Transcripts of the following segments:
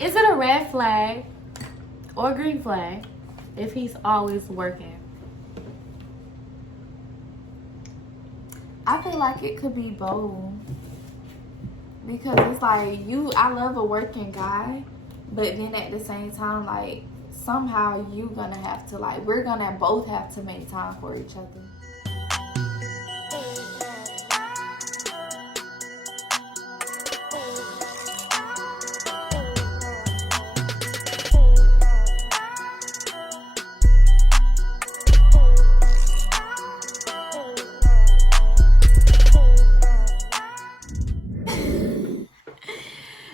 Is it a red flag or a green flag if he's always working? I feel like it could be both. Because it's like, I love a working guy, but then at the same time, like, somehow you gonna have to, like, we're gonna both have to make time for each other.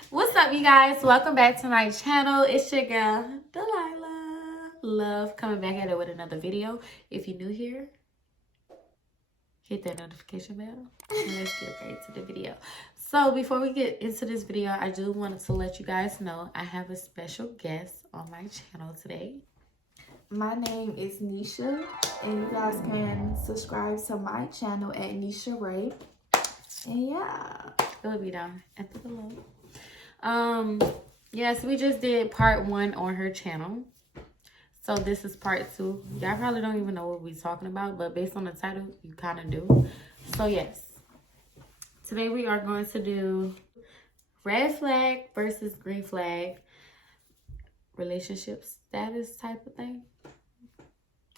What's up, you guys? Welcome back to my channel. It's your girl, Delilah Luv, coming back at it with another video. If you're new here, hit that notification bell and let's get right to the video. So before we get into this video, I do want to let you guys know I have a special guest on my channel today. My name is Nisha, and you guys can subscribe to my channel at NishaRay. And yeah, It will be down at the below. Yes, we just did part 1 on her channel. So this is part 2. Y'all probably don't even know what we're talking about, but based on the title, you kind of do. So yes, today we are going to do red flag versus green flag relationship status type of thing.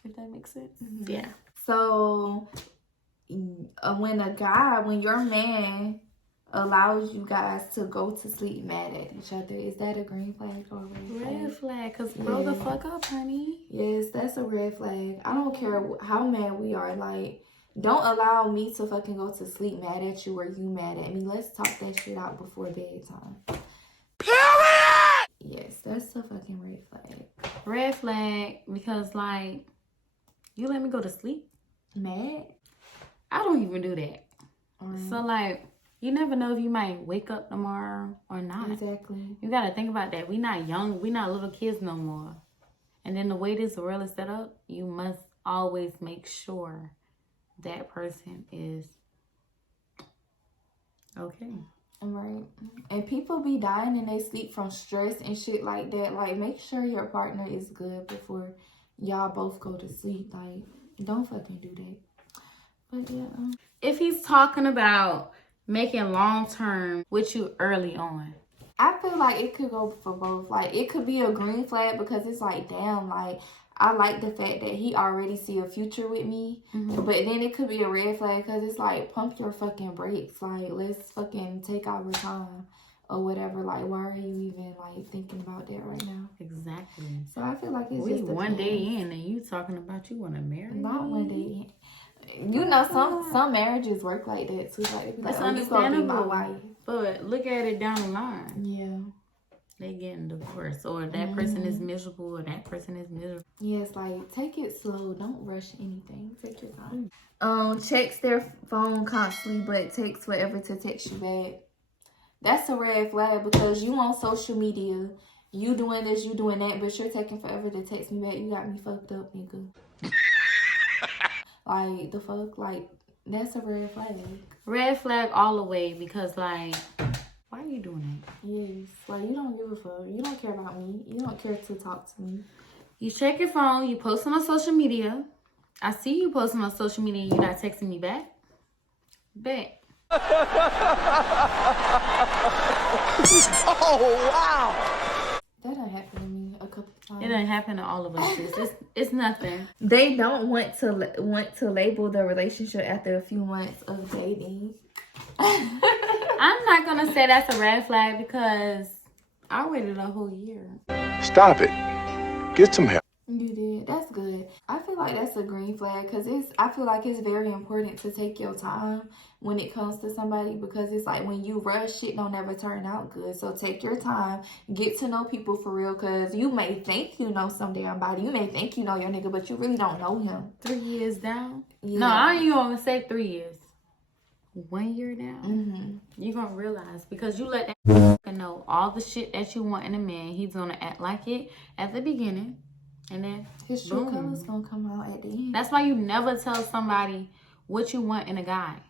If that makes sense. Mm-hmm. Yeah. So when your man allows you guys to go to sleep mad at each other, is that a green flag or a red flag? Red flag, because grow the fuck up, honey. Yes, that's a red flag. I don't care how mad we are. Like, don't allow me to fucking go to sleep mad at you or you mad at me. Let's talk that shit out before bedtime. Period! Yes, that's a fucking red flag. Red flag, because like, you let me go to sleep Mad? I don't even do that. So like, you never know if you might wake up tomorrow or not. Exactly. You gotta think about that. We not young. We not little kids no more. And then the way this world is set up, you must always make sure that person is okay. Right. And people be dying in their sleep from stress and shit like that. Like, make sure your partner is good before y'all both go to sleep. Like, don't fucking do that. But yeah. If he's talking about making long-term with you early on, I feel like it could go for both. Like, it could be a green flag because it's like, damn, like, I like the fact that he already see a future with me. Mm-hmm. But then it could be a red flag because it's like, pump your fucking brakes. Like, let's fucking take our time or whatever. Like, why are you even, like, thinking about that right now? Exactly. So I feel like it's we just one day in and you talking about you want to marry Not me? one day in. You know, some marriages work like that too. Like, That's oh, you gonna be my understandable. wife. But look at it down the line. Yeah. They getting divorced, or that person is miserable, or that person is miserable. Yes, like, take it slow. Don't rush anything. Take your time. Checks their phone constantly, but takes forever to text you back. That's a red flag because you on social media, you doing this, you doing that, but you're taking forever to text me back. You got me fucked up, nigga. Like, the fuck? Like, that's a red flag. Red flag all the way, because like, why are you doing that? Yes. Like, you don't give a fuck. You don't care about me. You don't care to talk to me. You check your phone, you posting on social media. I see you posting on social media and you're not texting me back. Bet. Oh, wow. That done happened to me a couple times. It done happen to all of us. It's nothing. They don't want to label the relationship after a few months of dating. I'm not gonna say that's a red flag because I waited a whole year. Stop it. Get some help. You did. That's good. I feel like that's a green flag because I feel like it's very important to take your time when it comes to somebody, because it's like when you rush, shit don't ever turn out good. So take your time, get to know people for real, because you may think you know some damn body. You may think you know your nigga, but you really don't know him. 3 years down? Yeah. No, I ain't even gonna say 3 years. 1 year down. Mm-hmm. You're gonna realize, because you let that know all the shit that you want in a man. He's gonna act like it at the beginning, and then his true colors gonna come out at the end. That's why you never tell somebody what you want in a guy.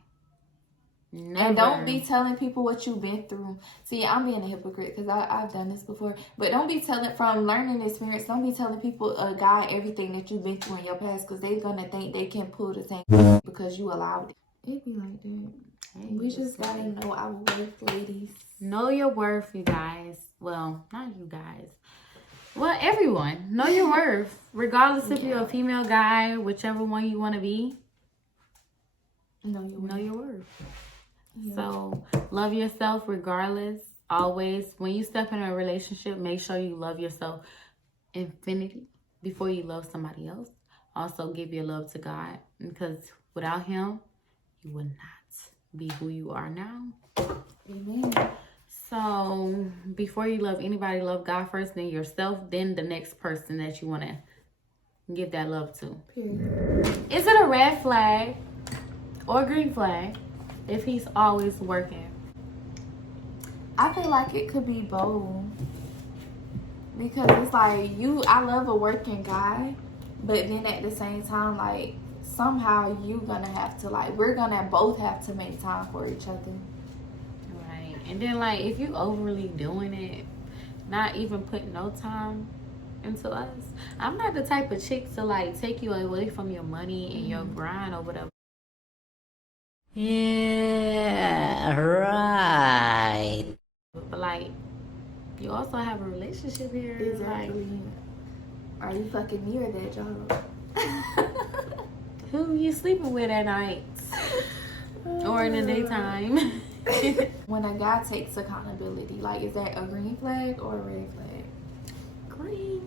Never. And don't be telling people what you've been through. See, I'm being a hypocrite because I've done this before. But don't be telling, from learning experience, don't be telling people, a guy, everything that you've been through in your past, because they're going to think they can pull the same because you allowed it. It be like that. Hey, We just got to know our worth, ladies. Know your worth, you guys. Well, not you guys. Well, everyone. Know your worth. Regardless if you're a female, guy, whichever one you want to be. Know your worth. Yeah. So, love yourself regardless. Always. When you step in a relationship, make sure you love yourself infinity before you love somebody else. Also, give your love to God. Because without Him, you would not be who you are now. Amen. So, before you love anybody, love God first, then yourself, then the next person that you want to give that love to. Period. Is it a red flag or a green flag if he's always working? I feel like it could be both. Because it's like, I love a working guy, but then at the same time, like, somehow you gonna have to, like, we're gonna both have to make time for each other. Right. And then, like, if you overly doing it, not even putting no time into us. I'm not the type of chick to, like, take you away from your money and your grind or whatever. Yeah, right. But, like, you also have a relationship here. Exactly. Like, are you fucking me or that job? who you sleeping with at night? Or in the daytime? When a guy takes accountability, like, is that a green flag or a red flag? Green.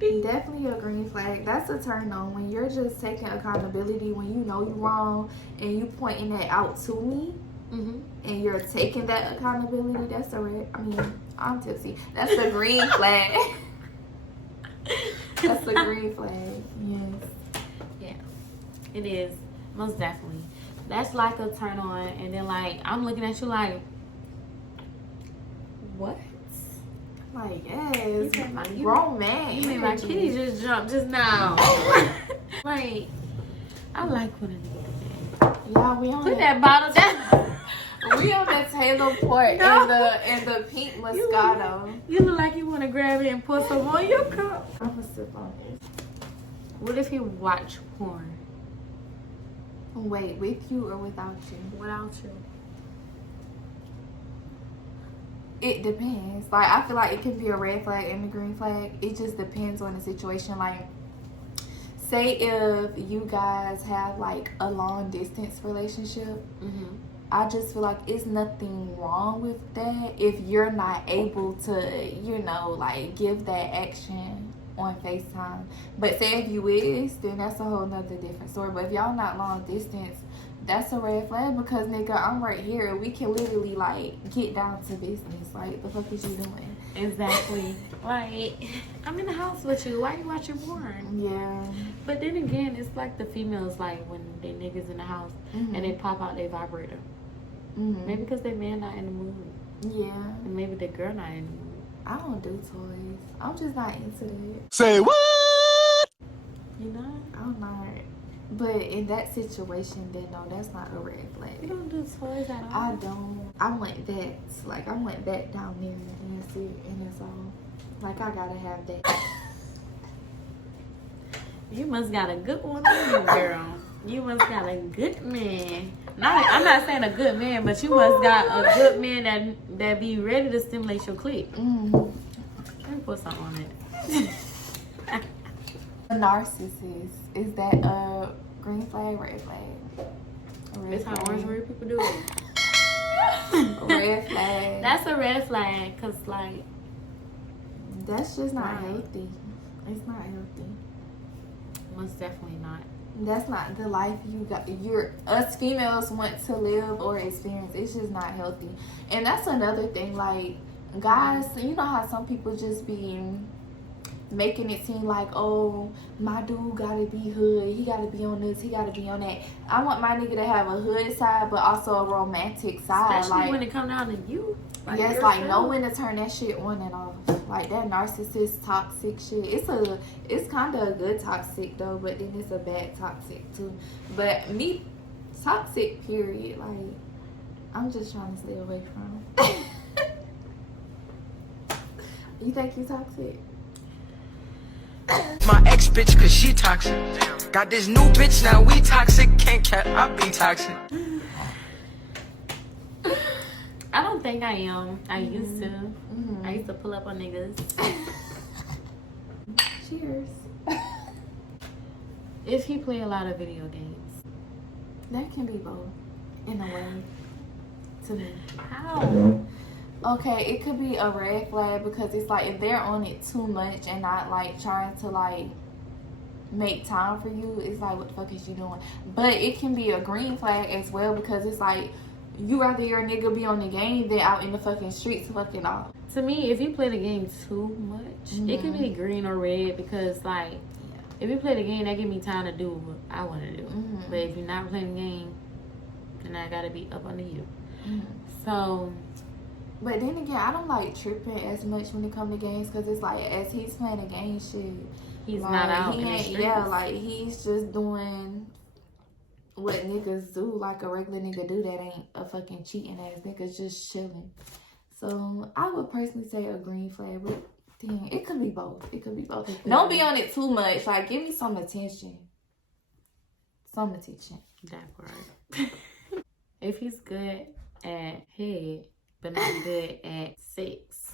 Definitely a green flag. That's a turn on. When you're just taking accountability, when you know you're wrong and you pointing that out to me, and you're taking that accountability, that's a red. I mean, I'm tipsy. That's a green flag. That's a green flag. Yes. Yeah, it is. Most definitely. That's like a turn on. And then, like, I'm looking at you like, what? Like, yes. You Grown man. You mean my kitty just jumped just now? Like, I like when a nigga do that. Yeah, we on Put that bottle down. We on the Taylor Port and the pink Moscato. You look like you want to grab it and put some on your cup. I'm gonna sip on it. What if you watch porn? Wait, with you or without you? Without you. It depends. Like, I feel like it can be a red flag and a green flag. It just depends on the situation. Like, say if you guys have, like, a long distance relationship, I just feel like it's nothing wrong with that if you're not able to, you know, like, give that action on FaceTime. But say if you is, then that's a whole nother different story. But if y'all not long distance, that's a red flag because, nigga, I'm right here. We can literally, like, get down to business. Like, the fuck is you doing? Exactly. Like, I'm in the house with you. Why you watching porn? Yeah. But then again, it's like the females, like, when they niggas in the house and they pop out their vibrator. Maybe because their man not in the mood. Yeah. And maybe the girl not in the mood. I don't do toys. I'm just not into that. Say what? You know? I'm not. But in that situation, then no, that's not a red You flag. don't do toys at all? I don't. I want that. Like, I want that down there. And that's it. And that's all. Like, I gotta have that. You must got a good one on you, girl. You must got a good man. I'm not saying a good man, but you must got a good man that be ready to stimulate your clit. Let me put something on it. A narcissist, is that a green flag, red flag? That's how Orangeberry people do it. Red flag. That's a red flag, cause like That's just not Right. healthy. It's not healthy. most definitely not. That's not the life you got. Us females want to live or experience. It's just not healthy. And that's another thing. Like, guys, you know how some people just be making it seem like, oh, my dude gotta be hood. He gotta be on this. He gotta be on that. I want my nigga to have a hood side, but also a romantic side. Especially like, when it comes down to you. Like, yes, yourself. like know when to turn that shit on and off. Like that narcissist toxic shit. It's kind of a good toxic though, but then it's a bad toxic too. But me, toxic period. Like, I'm just trying to stay away from. You think you toxic? My ex bitch, cause she toxic. Got this new bitch, now we toxic. Can't cap, I be toxic. I don't think I am. I used to. I used to pull up on niggas. Cheers. If he play a lot of video games. That can be both, in a way, to me. How? Okay, it could be a red flag because it's like if they're on it too much and not like trying to like make time for you, it's like, what the fuck is you doing? But it can be a green flag as well because it's like you rather your nigga be on the game than out in the fucking streets fucking off. To me, if you play the game too much, it can be green or red because like if you play the game, that give me time to do what I want to do. But if you're not playing the game, then I gotta be up under you. So. But then again, I don't like tripping as much when it comes to games because it's like as he's playing the game shit, he's like, not out in the streets. Yeah, like he's just doing what niggas do, like a regular nigga do that ain't a fucking cheating ass nigga, just chilling. So I would personally say a green flag, but damn, it could be both. It could be both. Don't be on it too much. Like give me some attention. Some attention. That part. If he's good at head, but not good at sex.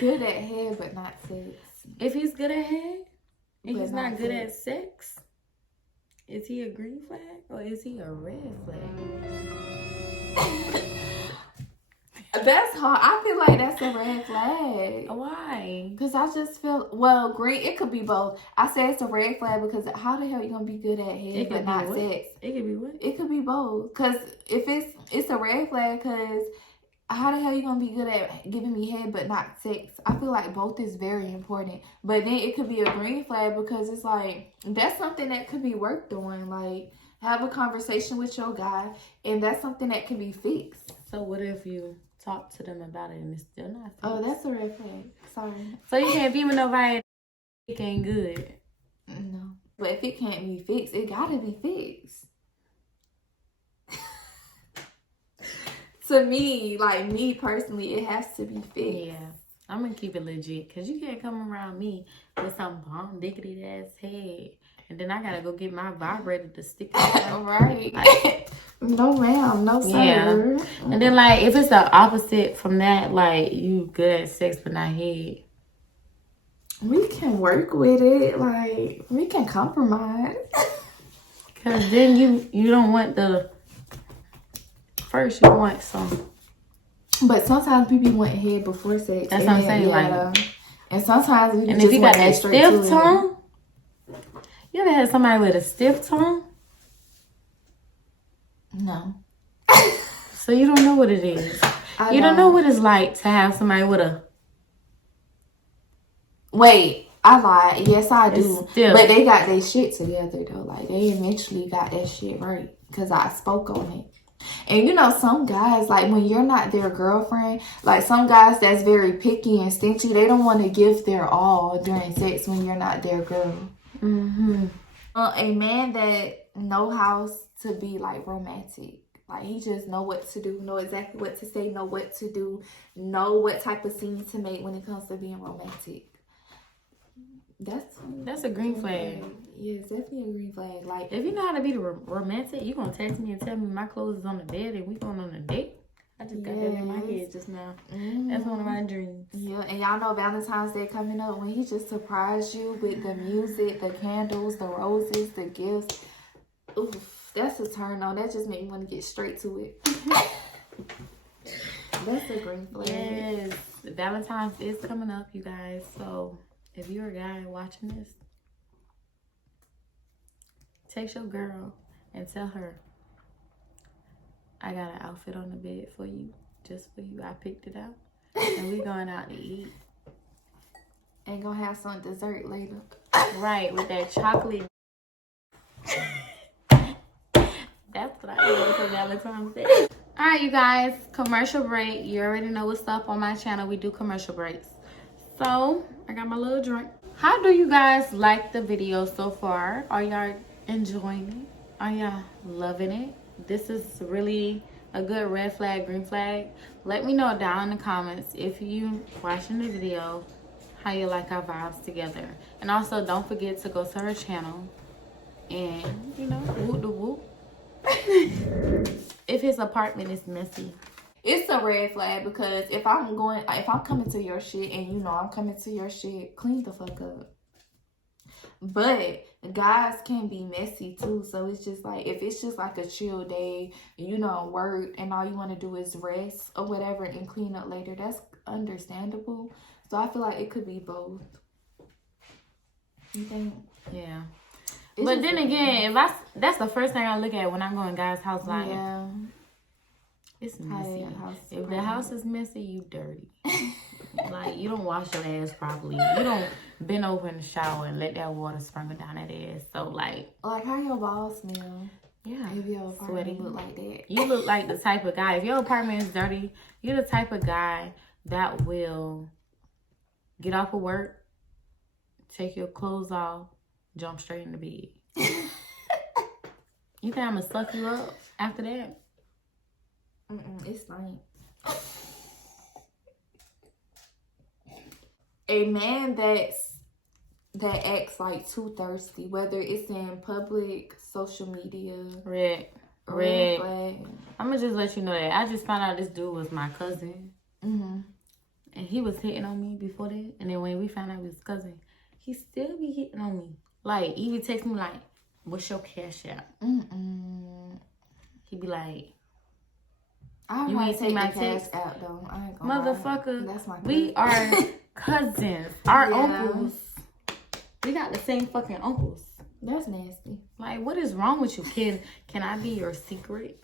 Good at head, but not sex. If he's good at head and But he's not good sex. at sex, is he a green flag or is he a red flag? That's hard. I feel like that's a red flag. Why? Because I just feel, well, green, it could be both. I say it's a red flag because how the hell you going to be good at head but not sex? It could be what? It could be both. Because if it's a red flag because how the hell you going to be good at giving me head but not sex? I feel like both is very important. But then it could be a green flag because it's like, that's something that could be worked on. Like, have a conversation with your guy and that's something that can be fixed. So what if you talk to them about it and it's still not fixed? Oh, that's a red flag. Sorry. So you can't be with nobody it ain't good. No. But if it can't be fixed, it gotta be fixed. To me, like me personally, it has to be fixed. Yeah. I'm gonna keep it legit because you can't come around me with some bomb diggity ass head and then I gotta go get my vibrator to stick it out. Right. Like, no ma'am, no sir. Yeah. And then like if it's the opposite from that, like you good at sex but not head. We can work with it. Like we can compromise. Cause then you don't want the first you want some. But sometimes people want head before sex. That's what I'm saying. Like, and sometimes we and just if you want got that straight stiff to tongue, you ever had somebody with a stiff tongue? No. So you don't know what it is. You don't know what it's like to have somebody with a. Wait, I lied. Yes, I do. Stiff. But they got their shit together though. Like they eventually got that shit right because I spoke on it. And you know, some guys, like when you're not their girlfriend, like some guys that's very picky and stingy, they don't want to give their all during sex when you're not their girl. A man that know how to be like romantic. Like he just know what to do, know exactly what to say, know what to do, know what type of scene to make when it comes to being romantic. That's a green flag. Yeah, it's definitely a green flag. Like If you know how to be the romantic, you gonna text me and tell me my clothes is on the bed and we going on a date. I just got that in my head just now. That's one of my dreams. Yeah, and y'all know Valentine's Day coming up when he just surprised you with the music, the candles, the roses, the gifts. Oof, that's a turn on. That just made me want to get straight to it. That's a green flag. Yes, Valentine's is coming up, you guys. So if you're a guy watching this, text your girl and tell her, I got an outfit on the bed for you, just for you. I picked it out. And we going out to eat. And gonna have some dessert later. Right, with that chocolate. That's what I love for Valentine's Day. Alright, you guys, commercial break. You already know what's up on my channel. We do commercial breaks. So, I got my little drink. How do you guys like the video so far? Are y'all enjoying it? Are y'all loving it? this is really a good red flag, green flag. Let me know down in the comments if you watching the video how you like our vibes together. And also don't forget to go to her channel and, you know, whoop the whoop. If his apartment is messy. It's a red flag because if I'm coming to your shit and you know I'm coming to your shit, clean the fuck up. But guys can be messy too, so it's just like, if it's just like a chill day, you know, work and all you want to do is rest or whatever and clean up later, that's understandable. So I feel like it could be both. You think? Yeah. But then again, that's the first thing I look at when I'm going to guys' house. Like, yeah, it's messy. If the house is messy, you dirty. Like, you don't wash your ass properly. You don't bend over in the shower and let that water sprinkle down that ass. So, like how your balls smell? Yeah, if your apartment look like that. You look like the type of guy. If your apartment is dirty, you're the type of guy that will get off of work, take your clothes off, jump straight in the bed. You think I'm gonna suck you up after that? It's like a man that acts like too thirsty, whether it's in public, social media. Red flag. I'm gonna just let you know that I just found out this dude was my cousin. And he was hitting on me before that. And then when we found out he was his cousin, he still be hitting on me. Like, even text me like, what's your cash app? He be like, I you ain't see my text out though. I ain't gonna motherfucker. That's my cousin. We are cousins. Our uncles. We got the same fucking uncles. That's nasty. Like, what is wrong with you, kid? Can I be your secret?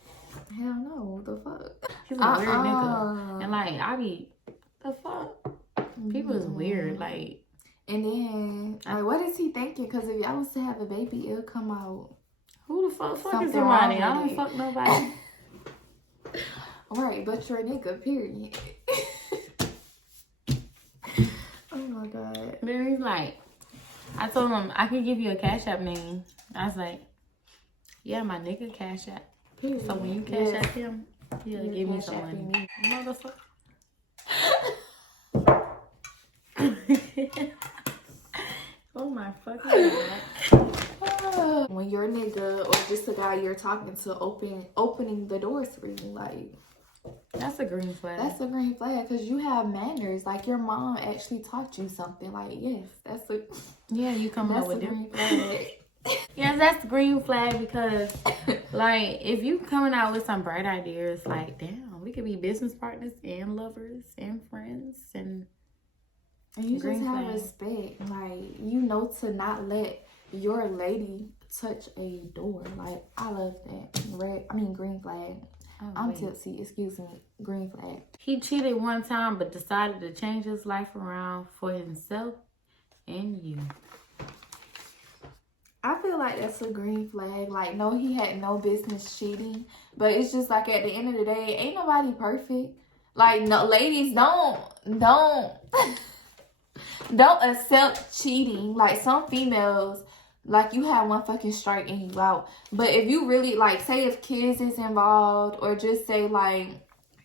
Hell no. What the fuck? He's a weird nigga. And like, I be, the fuck? People is weird. Like, and then, like, what is he thinking? Because if y'all was to have a baby, it'll come out. Who the fuck is somebody? I don't fuck nobody. Right, but you're a nigga, period. Oh my god. Then he's like, I told him, I can give you a Cash App name. I was like, yeah, my nigga Cash App. Period. So when you Cash App him, he'll give me some money. Motherfucker. Oh my fucking god. When your nigga or just a guy you're talking to opening the doors for you, like, that's a green flag. That's a green flag because you have manners. Like, your mom actually taught you something. Like, yes, that's a you coming up with green flag. Yes, that's green flag because, like, if you coming out with some bright ideas, like, damn, we could be business partners and lovers and friends and you just have respect. Like, you know to not let your lady touch a door. Like, I love that. Green flag. I'm tipsy, excuse me. Green flag. He cheated one time but decided to change his life around for himself and you. I feel like that's a green flag. Like, no, he had no business cheating. But it's just like, at the end of the day, ain't nobody perfect. Like, no, ladies, don't accept cheating. Like, some females, like, you have one fucking strike and you out. But if you really, like, say if kids is involved, or just say, like,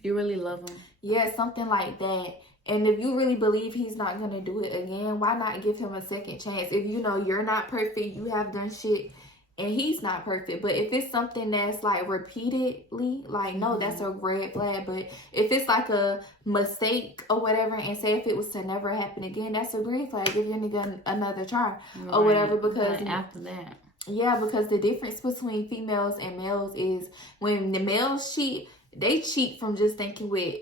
you really love him. Yeah, something like that. And if you really believe he's not going to do it again, why not give him a second chance? If you know you're not perfect, you have done shit, and he's not perfect. But if it's something that's, like, repeatedly, like, no, that's a red flag. But if it's, like, a mistake or whatever, and say if it was to never happen again, that's a green flag. Give your nigga another try or whatever. Because but after that. Yeah, because the difference between females and males is when the males cheat, they cheat from just thinking with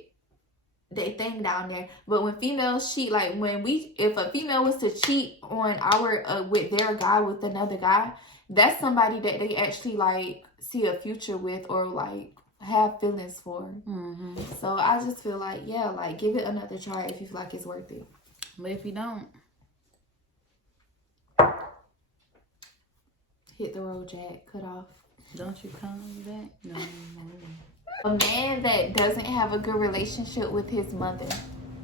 they thing down there. But when females cheat, like, if a female was to cheat on with their guy with another guy, that's somebody that they actually, like, see a future with or, like, have feelings for. So I just feel like, yeah, like, give it another try if you feel like it's worth it. But if you don't, hit the road, Jack. Cut off. Don't you come back? No. A man that doesn't have a good relationship with his mother,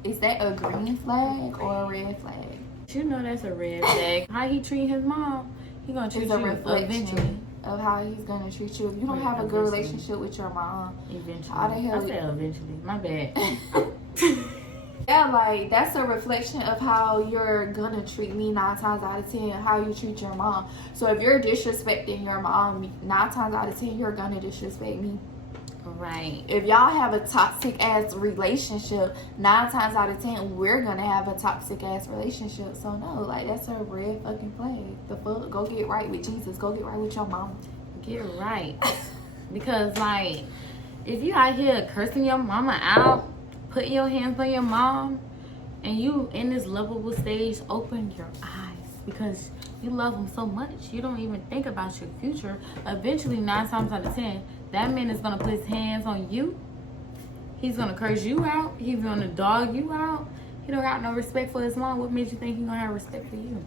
is that a green flag or a red flag? You know that's a red flag. How he treat his mom, he gonna treat you eventually. of how he's gonna treat you. If you don't have a good relationship with your mom, Eventually. how the hell? I said eventually. My bad. Yeah, like, that's a reflection of how you're gonna treat me 9 times out of 10, how you treat your mom. So if you're disrespecting your mom 9 times out of 10, you're gonna disrespect me. Right. If y'all have a toxic ass relationship, 9 times out of 10, we're gonna have a toxic ass relationship. So no, like, that's a red fucking flag. The fuck? Go get right with Jesus. Go get right with your mom. Get right. Because, like, if you out here cursing your mama out, putting your hands on your mom, and you in this lovable stage, open your eyes, because you love them so much. You don't even think about your future. Eventually, 9 times out of 10, that man is going to put his hands on you. He's going to curse you out. He's going to dog you out. He don't got no respect for his mom. What made you think he going to have respect for you?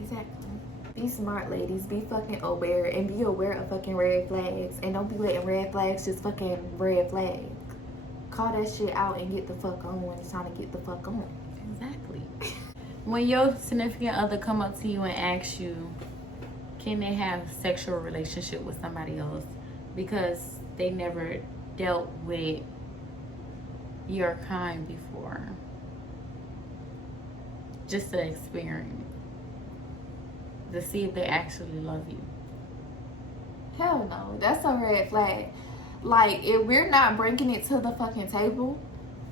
Exactly. Be smart, ladies. Be fucking aware, and be aware of fucking red flags. And don't be letting red flags just fucking red flags. Call that shit out and get the fuck on when it's time to get the fuck on. Exactly. When your significant other come up to you and ask you, can they have a sexual relationship with somebody else because they never dealt with your kind before? Just to experience. To see if they actually love you. Hell no. That's a red flag. Like, if we're not bringing it to the fucking table,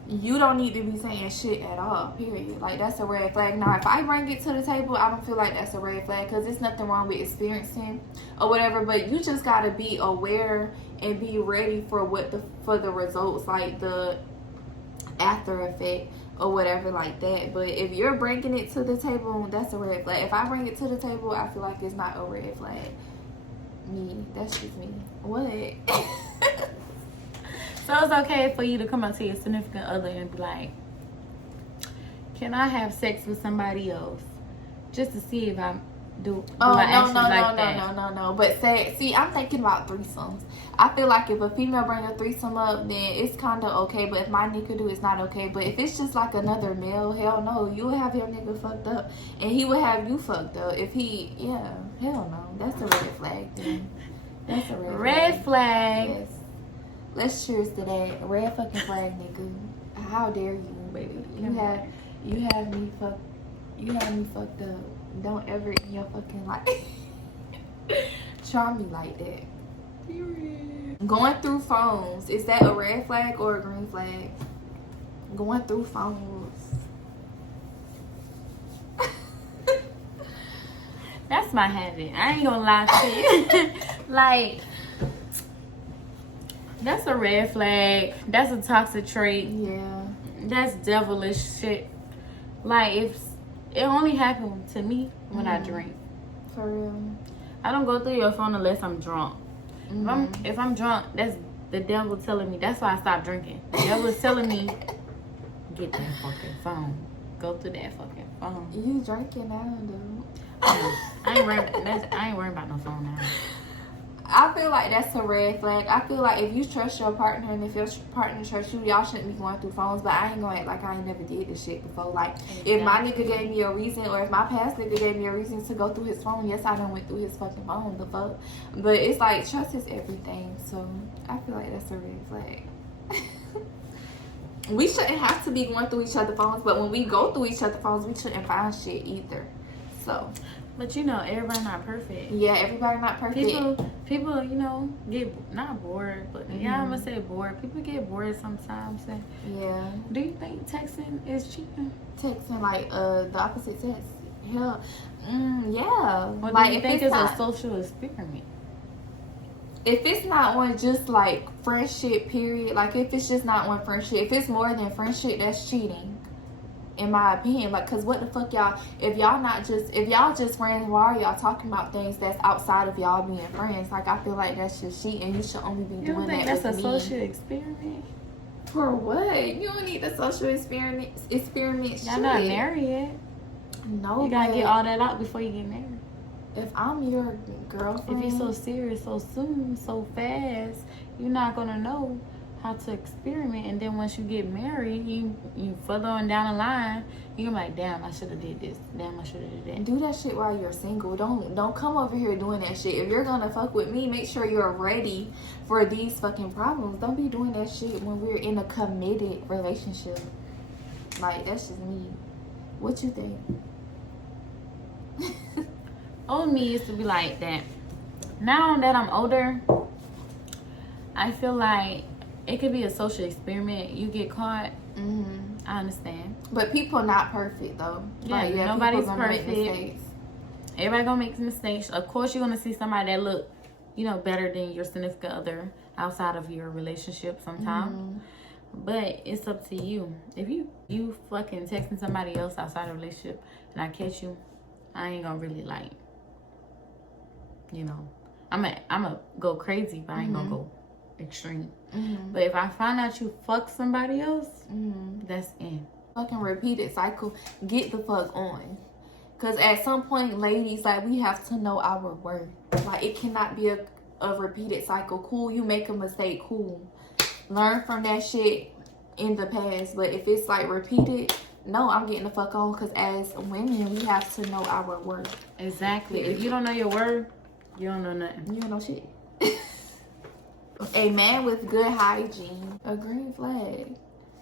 you don't need to be saying shit at all, period. Like, that's a red flag. Now, if I bring it to the table, I don't feel like that's a red flag, because there's nothing wrong with experiencing or whatever, but you just got to be aware and be ready for the results, like the after effect or whatever like that. But if you're bringing it to the table, that's a red flag. If I bring it to the table, I feel like it's not a red flag. Me, that's just me. What? So it's okay for you to come up to your significant other and be like, can I have sex with somebody else? Just to see if I do I actually like that. No. But see, I'm thinking about threesomes. I feel like if a female bring a threesome up, then it's kind of okay. But if my nigga do, it's not okay. But if it's just like another male, hell no. You will have your nigga fucked up. And he will have you fucked up. If he, yeah, hell no. That's a red flag then. That's a red flag. Yes. Let's cheers to that. Red fucking flag, nigga. How dare you, baby? You have me fucked up. Don't ever in your fucking life try me like that. Period. Going through phones, is that a red flag or a green flag? Going through phones. That's my habit. I ain't gonna lie to you. Like, that's a red flag. That's a toxic trait. Yeah. That's devilish shit. Like, if it only happened to me when I drink. For real. I don't go through your phone unless I'm drunk. If I'm drunk, that's the devil telling me. That's why I stopped drinking. The devil is telling me, get that fucking phone. Go through that fucking phone. You drinking now, dude. I ain't worried about no phone now. I feel like that's a red flag. I feel like if you trust your partner and if your partner trusts you, y'all shouldn't be going through phones. But I ain't gonna act like I ain't never did this shit before. Like, if my nigga gave me a reason, or if my past nigga gave me a reason to go through his phone, yes, I done went through his fucking phone, the fuck. But it's like, trust is everything. So I feel like that's a red flag. We shouldn't have to be going through each other's phones, but when we go through each other's phones, we shouldn't find shit either. So, but you know, everybody not perfect. Yeah, everybody not perfect. People, you know, get not bored, but yeah, I'm gonna say bored. People get bored sometimes. And yeah. Do you think texting is cheating? Texting, like, the opposite sex? Yeah. Yeah. What like, do you think is a social experiment? If it's not on just like friendship, period. Like, if it's just not on friendship, if it's more than friendship, that's cheating. In my opinion, like, cause what the fuck, y'all? If y'all just friends, why are y'all talking about things that's outside of y'all being friends? Like, I feel like that's just cheating. You should only be doing that. You don't think that's a social experiment? For what? You don't need the social experiment. Y'all not married yet. No, you gotta get all that out before you get married. If I'm your girlfriend, if you're so serious so soon, so fast, you're not gonna know how to experiment, and then once you get married, you further on down the line, you're like, damn, I should have did this. Damn, I should have did that. Do that shit while you're single. Don't come over here doing that shit. If you're gonna fuck with me, make sure you're ready for these fucking problems. Don't be doing that shit when we're in a committed relationship. Like, that's just me. What you think? Old me used to be like that. Now that I'm older, I feel like it could be a social experiment. You get caught. I understand. But people not perfect though. Yeah, like, nobody's people gonna make perfect. mistakes. Everybody gonna make mistakes. Of course, you're gonna see somebody that look, better than your significant other outside of your relationship sometimes. But it's up to you. If you fucking texting somebody else outside of a relationship and I catch you, I ain't gonna really like, I'm gonna go crazy, but I ain't gonna go extreme. But if I find out you fuck somebody else, that's in. Fucking repeated cycle. Get the fuck on. Because at some point, ladies, like, we have to know our worth. Like, it cannot be a repeated cycle. Cool, you make a mistake, cool. Learn from that shit in the past. But if it's like repeated, no, I'm getting the fuck on. Because as women, we have to know our worth. Exactly. If you don't know your worth, you don't know nothing. You don't know shit. A man with good hygiene, a green flag.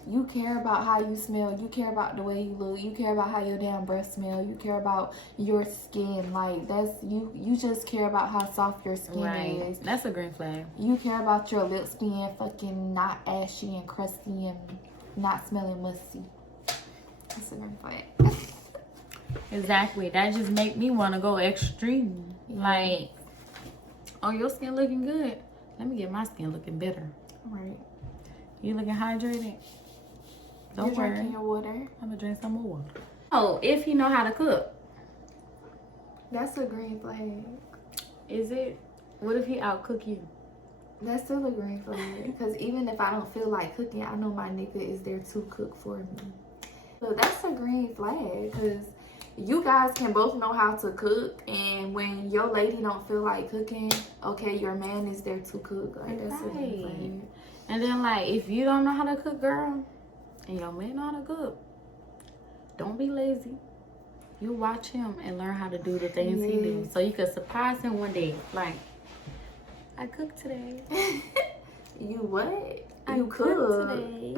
You care about how you smell. You care about the way you look. You care about how your damn breath smell. You care about your skin. Like, that's you. You just care about how soft your skin is. That's a green flag. You care about your lips being fucking not ashy and crusty and not smelling musty. That's a green flag. Exactly. That just make me want to go extreme. Like, oh, your skin looking good. Let me get my skin looking better. Right. You looking hydrated? Don't worry. Drinking your water. I'm gonna drink some more water. Oh, if he know how to cook. That's a green flag. Is it? What if he outcook you? That's still a green flag. Because even if I don't feel like cooking, I know my nigga is there to cook for me. So that's a green flag. Because you guys can both know how to cook. And when your lady don't feel like cooking, okay, your man is there to cook. Like, that's a green flag. And then, like, if you don't know how to cook, girl, and your man know how to cook, don't be lazy. You watch him and learn how to do the things he do. So you can surprise him one day. Like, I cooked today. You what? You cooked today.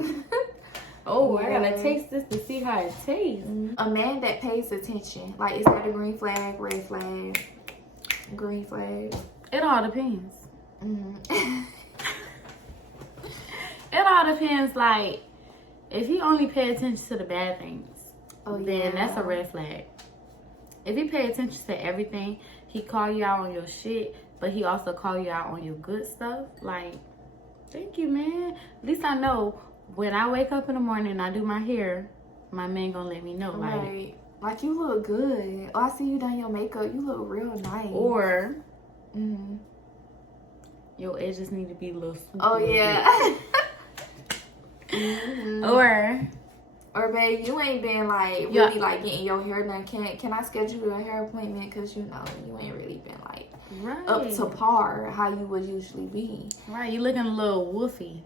Oh, I gotta taste this to see how it tastes. A man that pays attention. Like, is that a green flag, red flag, green flag? It all depends. It all depends. Like, if he only pay attention to the bad things, then that's a red flag. If he pay attention to everything, he call you out on your shit, but he also call you out on your good stuff. Like, thank you, man. At least I know when I wake up in the morning and I do my hair, my man gonna let me know. Right. Like, you look good. Oh, I see you done your makeup. You look real nice. Or, your edges need to be a little swoopy. Oh, yeah. Or babe, you ain't been like really like getting your hair done. Can I schedule a hair appointment? Because you ain't really been like up to par how you would usually be. Right, you looking a little woofy.